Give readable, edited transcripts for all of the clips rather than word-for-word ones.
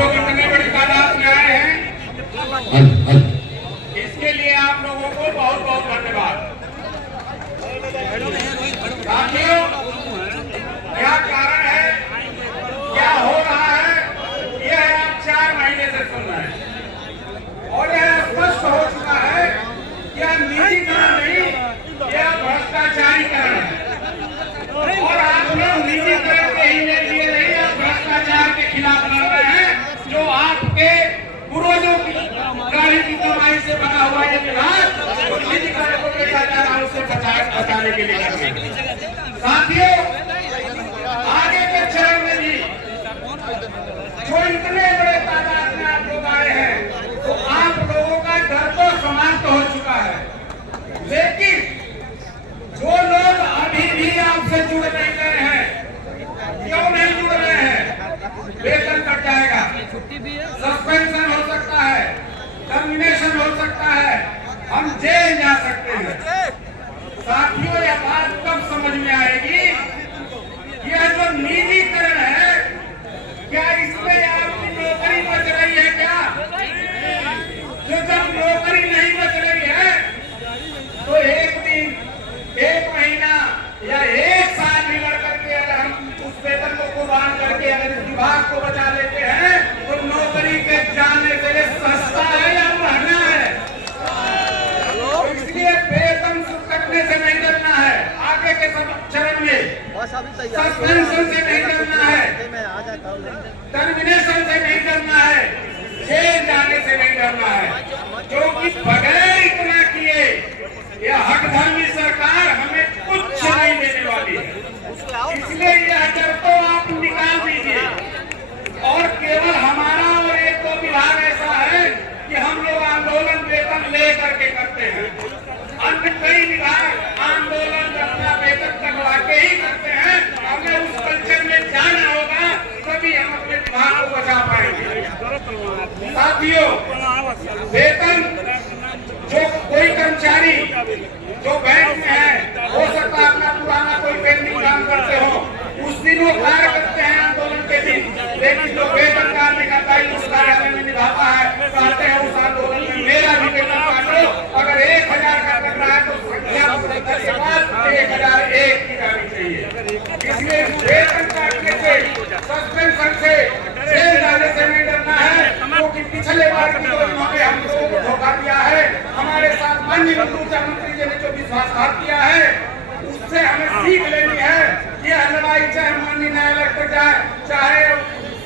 लोग इतने बड़ी तादाद में आए हैं, इसके लिए आप लोगों को बहुत बहुत धन्यवाद। साथियों, क्या कारण है, क्या हो रहा है, यह आप 4 महीने से सुन रहे हैं और यह स्पष्ट हो चुका है कि यह निजीकरण नहीं, यह भ्रष्टाचारीकरण है। और आप लोग निजीकरण के ही लिए नहीं, आप भ्रष्टाचार के खिलाफ लड़ रहे हैं, जो आपके पूर्वजों की गाड़ी की कमाई से बना हुआ ये विभाग तो निजीकरण को बेचा जा रहा है, उसे बचाने के लिए। साथियों, आगे के चरण में भी जो इतने बड़े तादाद में आप लोग आए हैं, तो आप लोगों का डर तो समाप्त हो चुका है। लेकिन जो लोग अभी भी आपसे जुड़ नहीं रहे हैं, क्यों नहीं जुड़ रहे हैं? वेतन कट जाएगा, सस्पेंशन हो सकता है, टर्मिनेशन हो सकता है, हम जेल जा सकते हैं। साथियों, यह बात कब समझ में आएगी? यह जो निजीकरण है, क्या इसमें आपकी नौकरी बच रही है? क्या जो जब नौकरी नहीं बच रही है तो एक दिन, एक महीना या एक साल भी लड़ करके अगर हम उस वेतन को कुर्बान करके अगर इस विभाग को बचा लेते हैं तो नौकरी के जाने से ये सस्ता है या महंगा है? इसलिए वेतन कटने से नहीं डरना है, आगे के चरण में सस्पेंशन से नहीं डरना है, टर्मिनेशन से नहीं डरना है, जेल जाने से नहीं डरना है, क्योंकि बगैर इतना किए यह हठधर्मी सरकार हमें कुछ नहीं देने वाली है। इसलिए यह डर तो आप निकाल दीजिए और केवल हमारा और एक दो विभाग ऐसा है कि हम लोग आंदोलन वेतन ले करके करते हैं, अन्य कई विभाग आंदोलन अपना वेतन कटवा के ही करते हैं। हमें उस कल्चर में जाना होगा, तभी हम अपने विभाग को बचा पाएंगे। साथियों, वेतन जो कोई कर्मचारी जो बैंक में है, हो सकता है अपना पुराना कोई पेंडिंग काम करते हो, उस दिन वो कार्य करते हैं आंदोलन के दिन, लेकिन जो वेतन कार्य का दायित्व उस कार्यालय में निभाता है, कहते हैं उस आंदोलन में मेरा भी वेतन काटो। अगर 1000 का कर रहा है तो संख्या के बाद 1001 की जानी चाहिए। इसलिए वेतन काटने से, सस्पेंशन से, जेल जाने से नहीं डरना है, क्योंकि पिछले बार की योजना में हम लोगों को धोखा दिया है। हमारे साथ माननीय ऊर्जा मंत्री जी ने जो विश्वासघात किया है, उससे हमें सीख लेनी है। यह लड़ाई चाहे माननीय न्यायालय तक जाए, चाहे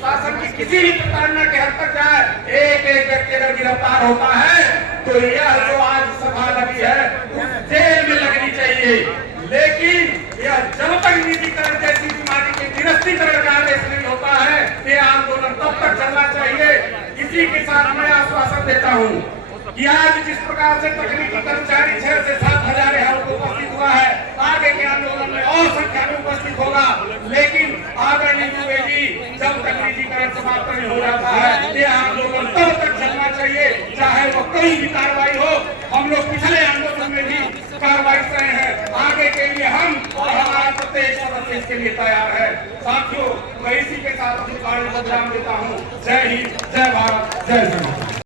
शासन की किसी भी प्रताड़ना के हद तक जाए, एक एक व्यक्ति अगर गिरफ्तार होता है तो यह जो आज सभा लगी है उस जेल में लगनी चाहिए। लेकिन यह जब तक निजीकरण जैसी बीमारी के निरस्तीकरण का आदेश नहीं होता है, ये आंदोलन तब तक चलना चाहिए। इसी के साथ मैं आश्वासन देता हूँ कि आज जिस प्रकार से तकनीकी कर्मचारी 6 से 7 हजार यहाँ उपस्थित हुआ है, आगे के आंदोलन में और संख्या में उपस्थित होगा। लेकिन आदरणीय दुबे जी, जब तक निजीकरण समाप्त नहीं हो जाता है, ये आंदोलन तब तक चलना चाहिए, चाहे वो कोई भी कार्रवाई हो। हम लोग पिछले आंदोलन में भी कार्रवाई से हैं, आगे के लिए हम और हमारा प्रत्येक सदस्य इसके लिए तैयार है। साथियों, मैं इसी के साथ अपनी कार्य को विराम देता हूँ। जय हिंद, जय भारत, जय जवान।